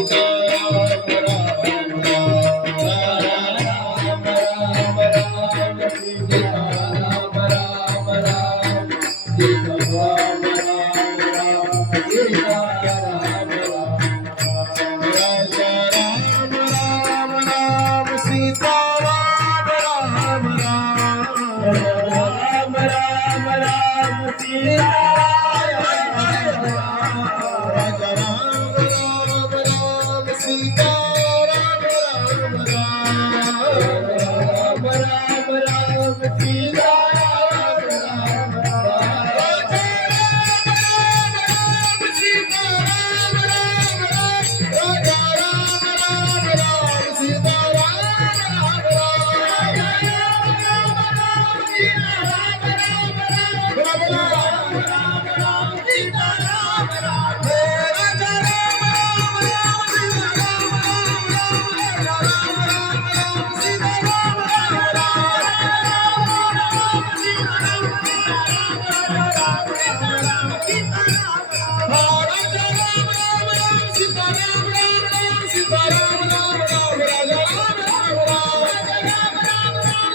Ram Ram Ram Ram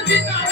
Thank you.